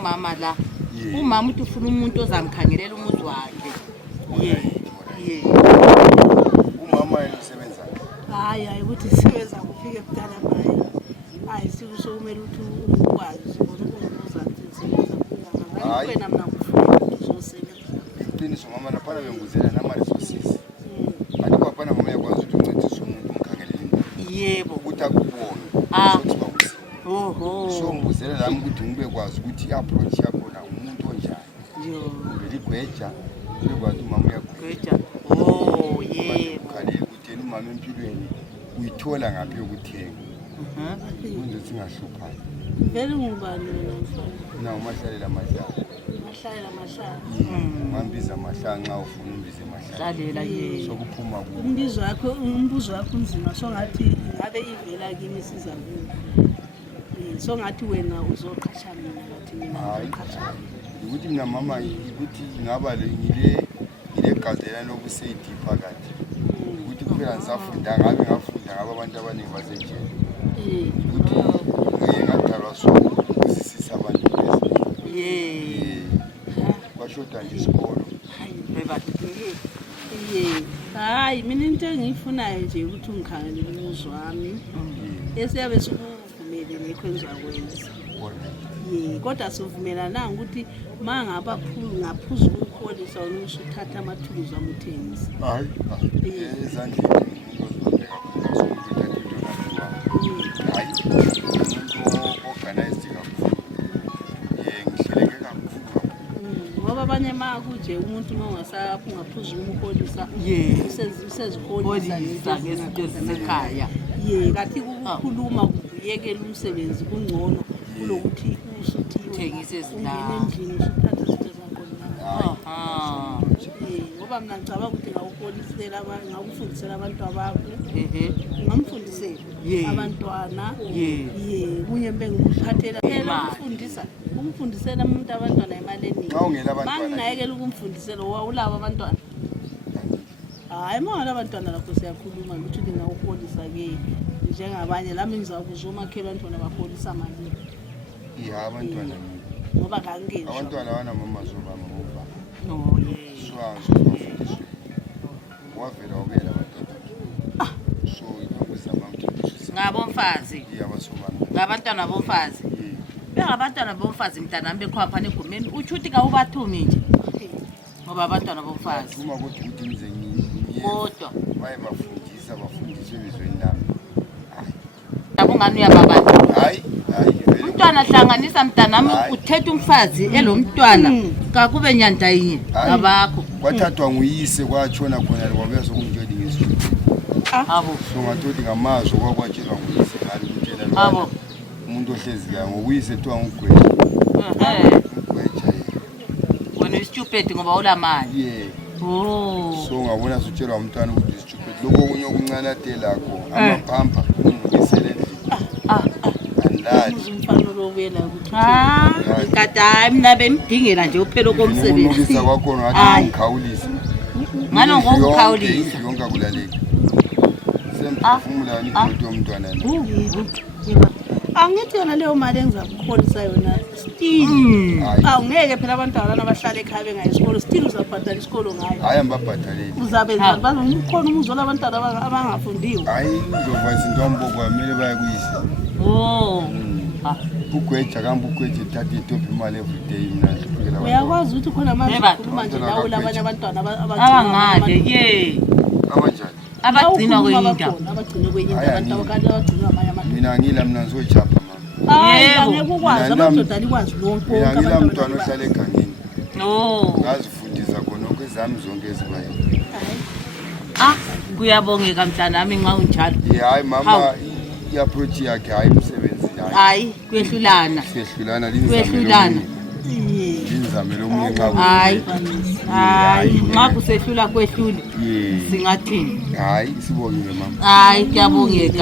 umama la. Umama uthi ufuna umuntu ozamkhangelela umuzi wakhe. Umama yena usebenza. Hayi ukuthi sisebenza kufike kudala bayi. Hayi sikusho kumele ukuthi ukwazi ukuthi uzozathi sisebenza kuya. Wena mina ngifuna uzosebenza. Iqiniso mama lapha benguzela nama resources. Athi kwaphana mama yakwazi ukuthi uncedise umuntu umkhangelele. Yebo. Ukuthi akubone. Oho. So ngizela lami ukuthi ngibe kwazi ukuthi approach yakho na umuntu onjani. Beligweja bekwazi umama yakugweja. Oh yebo. Khalele ukuthi umama empilweni uyithola ngaphi ukuthenga. Kunze singahluphayo. Vele ngubani wena mfana? Na umahlalela mahlala. Mahlalela mahlala. Ngambiza mahlala nxa ufuna umbize mahlala. Hlalela yebo. Sokuphuma ku. Umbuzo wakho unzima so ngathi ngabe ivela kimi siza kuyo. So ngathi wena uzoqhasha mina ngathi mina uzoqhasha. Ukuthi mina mama ukuthi ngaba ngile gadela lokuseyidi phakathi. Ukuthi kuphela ngisafunda ngabe ngafunda ngaba abantu abaningi basenjeni. Ukuthi ngeke ngathalwa so kusisisa abantu bese. Bashoda nje isikolo. Hayi mina into engiyifunayo nje ukuthi ungikhangelele umuzi wami. Esiyabe sikuvumele nekho engizakwenza. Kodwa sivumelana ukuthi mangaba ngaphuzu ukukholisa umuntu uthatha amathuluzi amuthengisa. Hayi. Ezandleni umuntu ozobheka ngoba abanye makuje umuntu ongasapho ngaphuzu umkholisa usezikholisa ngezinto ezisekhaya. Kathi ukukhuluma kuyekela umsebenzi kungcono kulokuthi usuthi uthengise ezindlini usuthatha izinto zakho. Ngoba mina ngicabanga ukuthi ngawukholisela ngakufundisela abantu abakho. Ngamfundisela abantwana. Kunye bengiphathela ukufundisa. Umfundisela umuntu abantwana emaleni. Mangayekela ukumfundisela wawulaba abantwana. Hayi manje abantwana lakho siyakhuluma ukuthi ngawukholisa ke njengabanye lami ngizakuzuma khela abantwana bakholisa mali. Abantwana ngoba kangeke abantwana bana mama zoba ngoba. Wavela ubela abantwana. So ngizama ukuthi ngabomfazi. Ngabantwana bomfazi. Bengabantwana bomfazi mntana bekhwapha negumeni uchuthi ka ubathumi nje. Ngoba abantwana bomfazi. Uma ukuthi ngize kodwa bayabafundisa bafundiswe bizweni lami. Abungani uyababantu. Hayi. Umntwana hlanganisa mntanami uthethe umfazi elomntwana kakube nyanda yinye ngabakho. Kwathathwa nguyise kwatshona khona kwabuya sokunjodi ngesizwe. So ngathodi ngamazwi kwakwatshelwa nguyise ngani kutshela umuntu ohlezi la ngokuyise ethiwa ngugweja. Wena stupid ngoba ulamali. So ngabona sutshelwa umntwana ukuthi stupid lokho kunye okuncane lakho amaphampa ungisele umfana lobuyela ukuthi ikada mina bemdingela nje uphelo komsebenzi. Ngizisa kwakho ngathi ngikhawulisa. Ngalo ngokukhawulisa. Yonke akulaleki. Semphefumula ngidodo umntwana lo. Angithi yona leyo mali engizakukholisa yona still. Awungeke phela abantwana abahlala ekhaya bengayi isikolo still uzabhadala isikolo ngayo. Hayi ambabhadaleli. Uzabenza bazokhona umuzola abantwana abangafundiyo. Hayi ngizova izinto amboko amele baye kuyise. Ugweja kambe ugweja thatha itopi imali every day mina hluphekela. Uyakwazi ukuthi khona manje ukhuluma nje nawe labanye abantwana abangade abanjani abagcina kwenye indawo abantu abagcina amanye amanye. Mina ngila mina ngizochapha mama. Ngeke ukwazi amadoda alikwazi lonke wonke abantu. Ngila mntwana ohlala egangeni. Ngazifundisa khona okwezami zonke ezibayo. Kuyabongeka mntanami nxa unjalo. Hayi mama i-approach yakhe hayi umsebenzi hayi kwehlulana linzamela omunye nxa hayi ngakusehlula kwehlule singathini. Hayi sibongile mama. Hayi kuyabongeka.